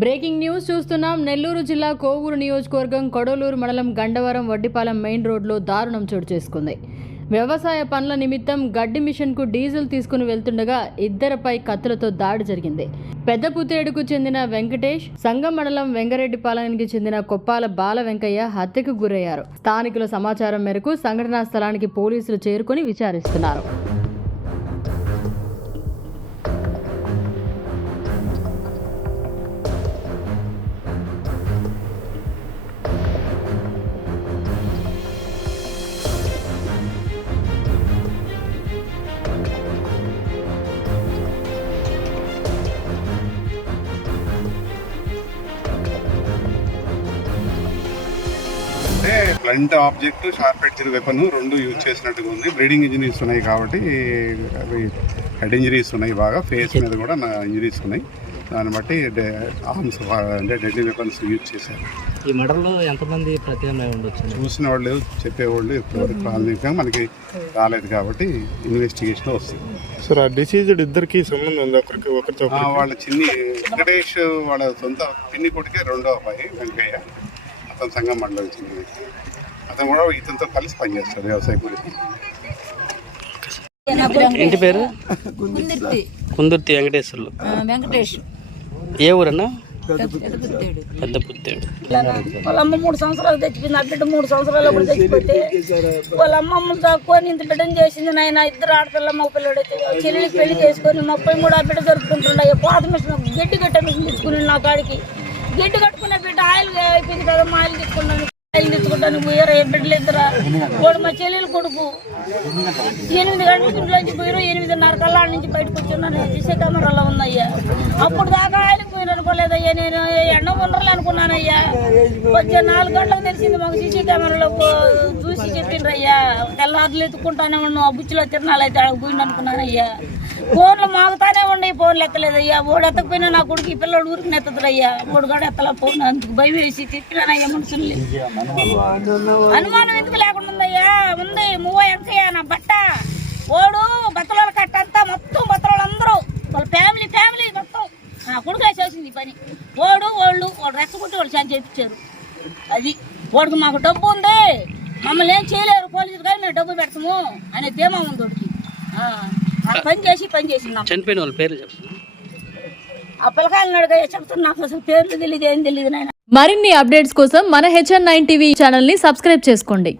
Breaking news చూస్తున్నాం. నెల్లూరు జిల్లా కోవూరు నియోజకవర్గం కొడలూరు మండలం గండవరం వడ్డిపాలెం మెయిన్ రోడ్లో దారుణం చోటు చేసుకుంది. వ్యవసాయ పనుల నిమిత్తం గడ్డి మిషన్కు డీజిల్ తీసుకుని వెళ్తుండగా ఇద్దరిపై కత్తులతో దాడి జరిగింది. పెద్దపుతేడుకు చెందిన వెంకటేష్, సంగం మండలం వెంగరెడ్డిపాలెంకి చెందిన కొప్పాల బాల వెంకయ్య హత్యకు గురయ్యారు. స్థానికుల సమాచారం మేరకు సంఘటనా స్థలానికి పోలీసులు చేరుకుని విచారిస్తున్నారు. Blunt object, sharp edged weapon రెండు యూజ్ చేసినట్టుగా ఉంది. బ్లీడింగ్ ఇంజరీస్ ఉన్నాయి కాబట్టి అవి హెడ్ ఇంజరీస్ ఉన్నాయి, బాగా ఫేస్ మీద కూడా ఇంజరీస్ ఉన్నాయి. దాన్ని బట్టి ఆర్మ్స్ అంటే డెడ్లీ వెపన్స్ యూజ్ చేశారు. ఈ మర్డర్లో ఎంతమంది ప్రత్యామ్నాయం ఉండొచ్చు? చూసిన వాళ్ళు చెప్పేవాళ్ళు ఇప్పటివరకు ప్రాథమికంగా మనకి రాలేదు కాబట్టి ఇన్వెస్టిగేషన్ వస్తుంది. సార్, ఆ డిసీజ్డ్ ఇద్దరికి సంబంధం ఉంది? ఒకరితో వాళ్ళ చిన్ని వెంకటేష్ వాళ్ళ సొంత పిన్ని కొడుకే రెండో అబ్బాయి వెంకయ్య, అతను సంఘం మండలం చెందిన వ్యక్తి. అతను కూడా ఇతనితో కలిసి పనిచేస్తాడు వ్యవసాయ కూలికి. ఇంటి పేరు కుందుర్తి వెంకటేశ్వర్లు. వెంకటేష్. ఏ ఊరన్నా? పెద్ద పుత్తేడు. వాళ్ళ అమ్మ 3 సంవత్సరాలు తెచ్చిపోయింది. ఆ బిడ్డ 3 సంవత్సరాలు కూడా తెచ్చిపోతే వాళ్ళ అమ్మమ్మని చాక్కొని ఇంత బిడ్డను చేసింది. నాయన ఇద్దరు ఆడపిల్ల మగ పిల్లడు చెల్లికి పెళ్లి చేసుకొని 33 ఆ బిడ్డ జరుపుకుంటుండే. పాత మిషన్ గడ్డి కట్ట మిషన్ తెచ్చుకుని నా కాడికి గడ్డి కట్టుకునే బిడ్డ ఆయిల్ అయిపోయింది కదా, మా ఆయిల్ తెచ్చుకున్నాను. ఆయిల్ తెచ్చుకుంటాను పోయారు బిడ్డలు ఇద్దరు. వాడు మా చెల్లెలు కొడుకు 8 గంటల ఇంట్లోంచి పోయారు. 8:30 కల్లా నుంచి బయటకు వచ్చున్నాను. సీసీ కెమెరాలో ఉందయ్యా. అప్పుడు దాకా ఆయిల్ పోయిన అనుకోలేదయ్యా. నేను ఎండ ఉండరు అనుకున్నానయ్యా. కొంచెం 4 గంటలకు తెలిసింది మాకు. సీసీ కెమెరాలో చూసి చెప్పిండ్రయ్యా. తెల్లారులు ఎత్తుకుంటానే ఉన్నాం. ఆ బుచ్చిలో తిరణాలు అయితే పోయింది అనుకున్నానయ్యా. ఫోన్లు మాగుతానే ఉండే, ఫోన్లు ఎత్తలేదయ్యా. ఓడు ఎత్తకపోయినా నా కొడుకు ఈ పిల్లడు ఊరికి ఎత్తదురయ్యా. ఓడు కూడా ఎత్తలా ఫోన్. అందుకు భయం వేసి తిట్టినానయ్యా మనుషుల్ని. అనుమానం ఎందుకు లేకుండా ఉందయ్యా? ఉంది. మూవ ఎంకయ్యా నా బట్ట. ఓడు బత్తల కట్టంతా మొత్తం బత్తలందరూ వాళ్ళ ఫ్యామిలీ మొత్తం నా కొడుకు చేసింది పని. ఓడు రెచ్చగొట్టి వాళ్ళు చాలా చేయించారు. అది వాడికి మాకు డబ్బు ఉంది, మమ్మల్ని ఏం చేయలేరు పోలీసులు, కానీ మేము డబ్బు పెడతాము అనే ధీమా ఉంది వాడికి. పని చేసింది. చనిపోయిన వాళ్ళ పేర్లు చెప్తాను. ఆ పిల్లకాయలను అడిగా చెప్తున్నా. నాకు అసలు పేర్లు తెలియదు, ఏం తెలియదు నాయన. మరిన్ని అప్డేట్స్ కోసం మన HN9 టీవీ ఛానల్ ని సబ్స్క్రైబ్ చేసుకోండి.